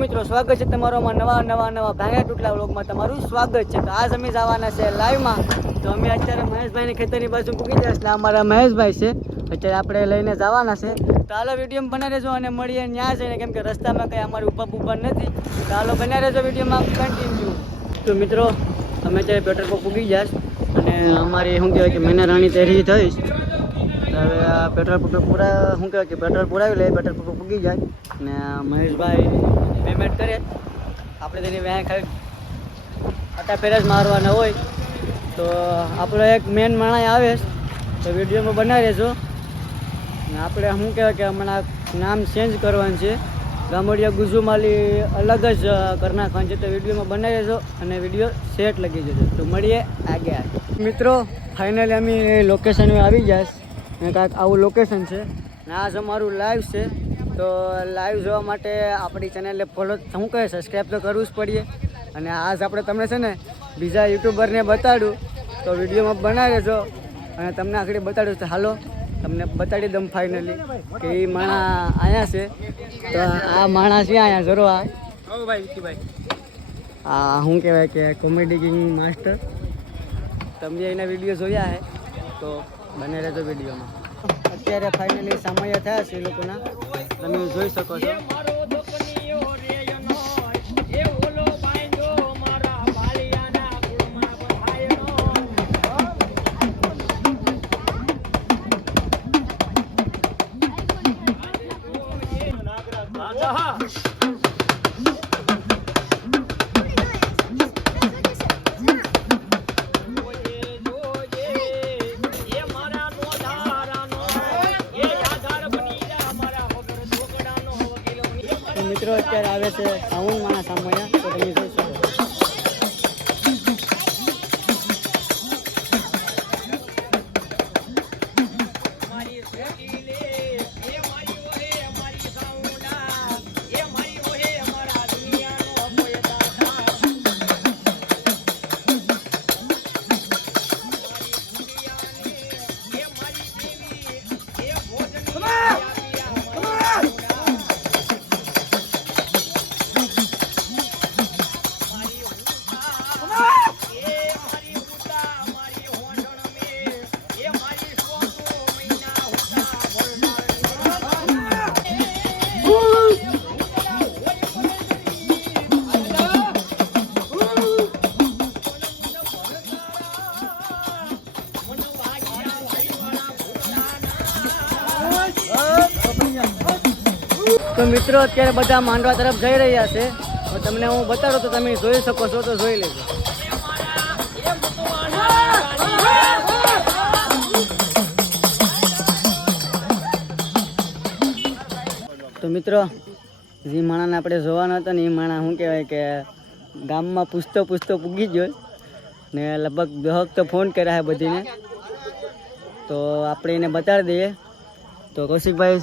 મિત્રો, સ્વાગત છે તમારોમાં નવા ભાંગા ટુકડા વ્લોગમાં તમારું સ્વાગત છે। તો આજ અમે જવાના છે લાઈવમાં। તો અમે અત્યારે મહેશભાઈની ખેતરની બાજુ પૂકી જાય એટલે અમારા મહેશભાઈ છે, અત્યારે આપણે લઈને જવાના છે। તો હાલો વિડીયોમાં બના રહેજો અને મળીએ ત્યાં જઈને, કેમ કે રસ્તામાં કંઈ અમારું ઉભા નથી। તો હાલો બના રહેજો વિડીયોમાં કન્ટિન્યુ। તો મિત્રો અમે અત્યારે પેટ્રોલ પંપ પૂકી જાય અને અમારી શું કહેવાય કે મેના રાણી તૈયારી થઈશ। હવે આ પેટ્રોલ પંપ પૂરા શું કહેવાય કે પેટ્રોલ પુરાવી લે, પેટ્રોલ પંપ પૂકી જાય ને મહેશભાઈ પેમેન્ટ કરે, આપણે તેની વ્યાય ખાલી આટા ફેરા જ મારવાના હોય। તો આપણો એક મેન માણસ આવે તો વિડીયોમાં બનાવી રહેજો ને આપણે શું કહેવાય કે હમણાં નામ ચેન્જ કરવાનું છે, ગામડિયા ગુજુમાલી અલગ જ કરી નાખવાનું છે। તો વિડીયોમાં બનાવી રહેજો અને વિડીયો સેટ લગી જજો। તો મળીએ આગે। મિત્રો ફાઇનલી અમે લોકેશન આવી જાય ને કાંઈક આવું લોકેશન છે ને આજ અમારું લાઈવ છે। તો લાઈવ જોવા માટે આપણી ચેનલને ફોલો શું કહે સબસ્ક્રાઈબ તો કરવું જ પડીએ। અને આજ આપણે તમને છે ને બીજા યુટ્યુબરને બતાડું તો વિડીયોમાં બનાવી દેજો અને તમને આખરે બતાડું તો હાલો તમને બતાડી દઉં ફાઇનલી કે એ માણસ અહીંયા છે। તો આ માણસ છે અહીંયા જરો આ શું કહેવાય કે કોમેડી કિંગ માસ્ટર, તમે એના વિડીયો જોયા છે તો બને રહેજો વિડીયોમાં। અત્યારે ફાઇનલી સમય થયા છે એ લોકોના, તમે જોઈ શકો છો। મિત્રો અત્યારે આવે છે સાઉન્ડ માણા સામોયા, તો તમે જોઈ શકો। તો મિત્રો અત્યારે બધા માંડવા તરફ જઈ રહ્યા છે, તો તમને હું બતાડું તો તમે જોઈ શકો છો, તો જોઈ લેજો। તો મિત્રો જે માણાને આપણે જોવાનો હતો ને એ માણા શું કહેવાય કે ગામમાં પૂછતો પૂગી ગયો ને લગભગ દહક તો ફોન કર્યા છે બધીને, તો આપણે એને બતાડી દઈએ। તો કૌશિકભાઈ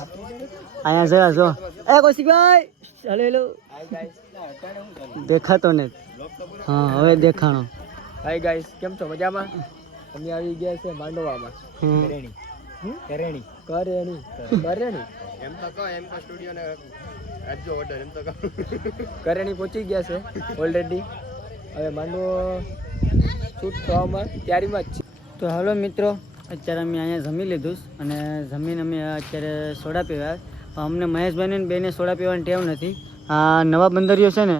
અહીંયા જરા જો, એ કૌશિકભાઈ ચાલો હેલો દેખાતો ને, હા હવે દેખાણો। હાય ગાઈસ, કેમ છો? મજામાં? અમે આવી ગયા છે માંડવામાં, કરેણી એમ તો કહો, એમ તો સ્ટુડિયો ને રાજ્યો ઓર્ડર એમ તો કહો। કરેણી પહોંચી ગયા છે ઓલરેડી, હવે માંડવો શૂટ થવામાં તૈયારીમાં જ છે। તો હાલો મિત્રો અત્યારે અમે અહીંયા જમી લીધું અને જમીને અમે અત્યારે સોડા પીવા। અમને મહેશભાઈને બેને સોડા પીવાની ટેવ નથી, આ નવા બંદરીઓ છે ને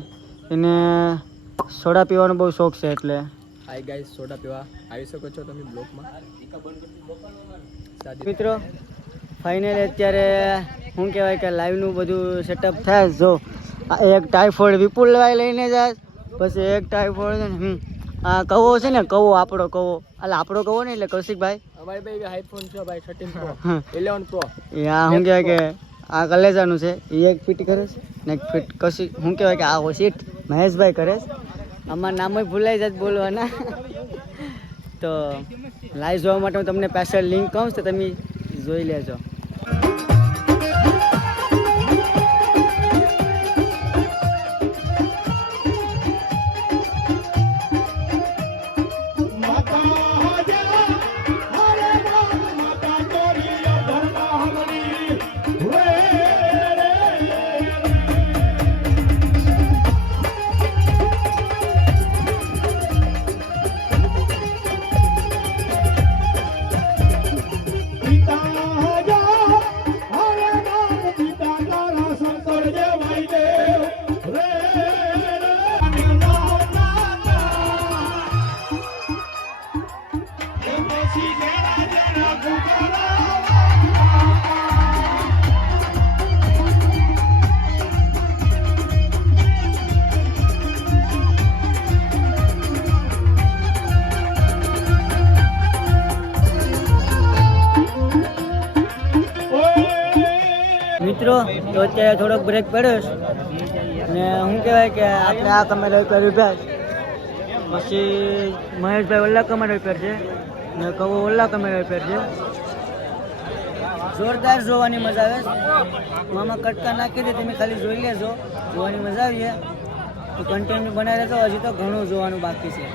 એને સોડા પીવાનો બહુ શોખ છે એટલે હાય ગાઈસ, સોડા પીવા આવી શકો છો તમે બ્લોકમાં। મિત્રો ફાઇનલી અત્યારે શું કહેવાય કે લાઈવનું બધું સેટઅપ થાય। જો આ એક ટાઈફોઈડ વિપુલ લઈને જાય, પછી એક ટાઈફોઈડ છે ને આ કવો છે ને, કવો આપણો કવો, એટલે આપણો કવો ને એટલે કૌશિકભાઈ અમારી ભાઈ આઈફોન છે ભાઈ 13 પ્રો 11 પ્રો, આ શું કહેવાય કે આ કલેજાનું છે, એ એક ફિટ કરે છે ને એક ફિટ કશી શું કહેવાય કે આ સીટ મહેશભાઈ કરે છે। આમાં નામ ભૂલાઈ જાય બોલવાના। તો લાઈવ જોવા માટે હું તમને સ્પેશિયલ લિંક કહું તો તમે જોઈ લેજો। અત્યારે થોડોક બ્રેક પડ્યો છે ને શું કહેવાય કે આપણે આ કમેરા ઉપર ઉભા છે. પછી મહેશભાઈ ઓલા કમેરા ઉપર છે ને કવો ઓલા કમેરા ઉપર છે. જોરદાર જોવાની મજા આવે છે. મામા કટકા નાખી દે તમે ખાલી જોઈ લેજો, જોવાની મજા આવીએ તો કન્ટિન્યુ બનાવી રહેજો. હજી તો ઘણું જોવાનું બાકી છે.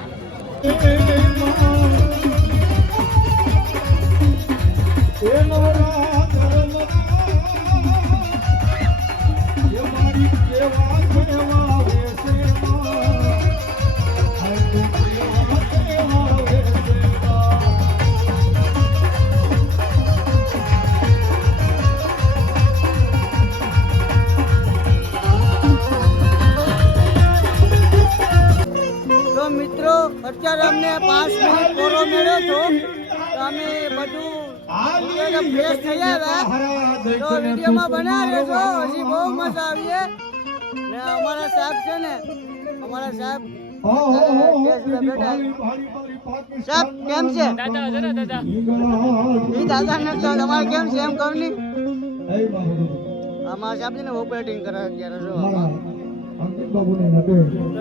તો મિત્રો અત્યારે અમને 5 મિનિટ પૂરો મળ્યો હતો તો અમે બધું ફ્રેશ થઈ આવ્યા. તો વિડીયોમાં બનાવી લેજો, હજી બહુ મજા આવી. ને અમારા સાહેબ છે ને, અમારા સાહેબ સાહેબ કેમ છે? એ દાદા ને તમારે કેમ છે એમ કહું નહીં. અમારા સાહેબ છે ને ઓપરેટિંગ કરે અત્યારે જો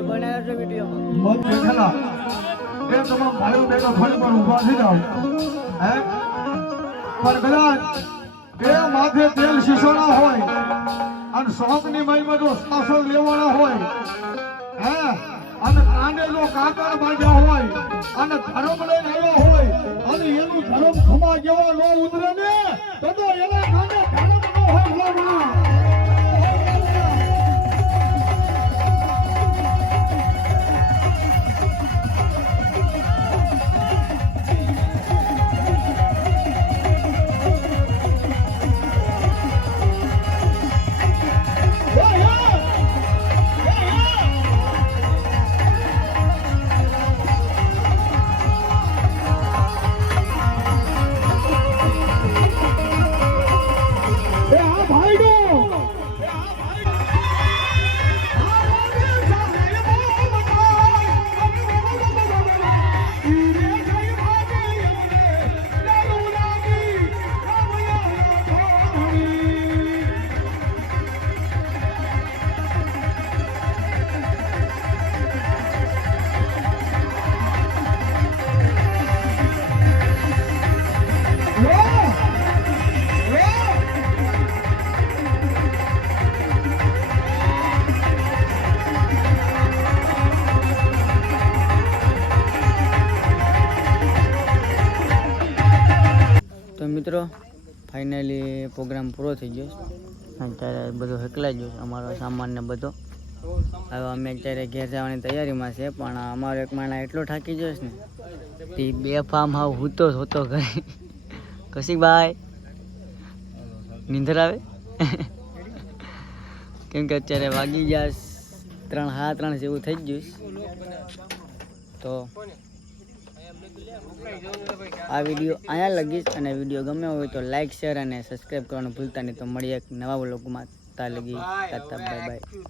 બનાવ્યો છે વિડીયોમાં. તમામ ભાઈઓ બહેનો ફરી પર ઉભા થઈ જાઓ. પણ કદાચ એ માથે તેલ શીશોના હોય અને શોખની માઈમાં જો સાસો લેવાના હોય અને કાંડે જો કાકર બાંધ્યા હોય અને ધર્મ લઈને આવ્યો હોય અને એનું ધર્મ ખમા જેવા નો ઉતરે ને તો એના કાંડે ધર્મ નો હોય ભલામણા. તો મિત્રો ફાઇનલી પ્રોગ્રામ પૂરો થઈ ગયો. અત્યારે બધો હેકલાઈ ગયો અમારો સામાન ને બધો. હવે અમે અત્યારે ઘેર જવાની તૈયારીમાં છે, પણ અમારો એક માણસ એટલો થાકી ગયો છે ને તે બે ફાર્મ હાવ હોતો ઘરે. કશીકભાઈ નીંદર આવે કેમ કે અત્યારે વાગી ગયા 3:30 જેવું થઈ ગયું. તો આ વિડીયો અહીંયા લગીશ, અને વિડીયો ગમ્યો હોય તો લાઈક, શેર અને સબસ્ક્રાઈબ કરવાનું ભૂલતા નહીં. તો મળીએ એક નવા વ્લોગમાં. ત્યાં લગી ટાટા, બાય બાય.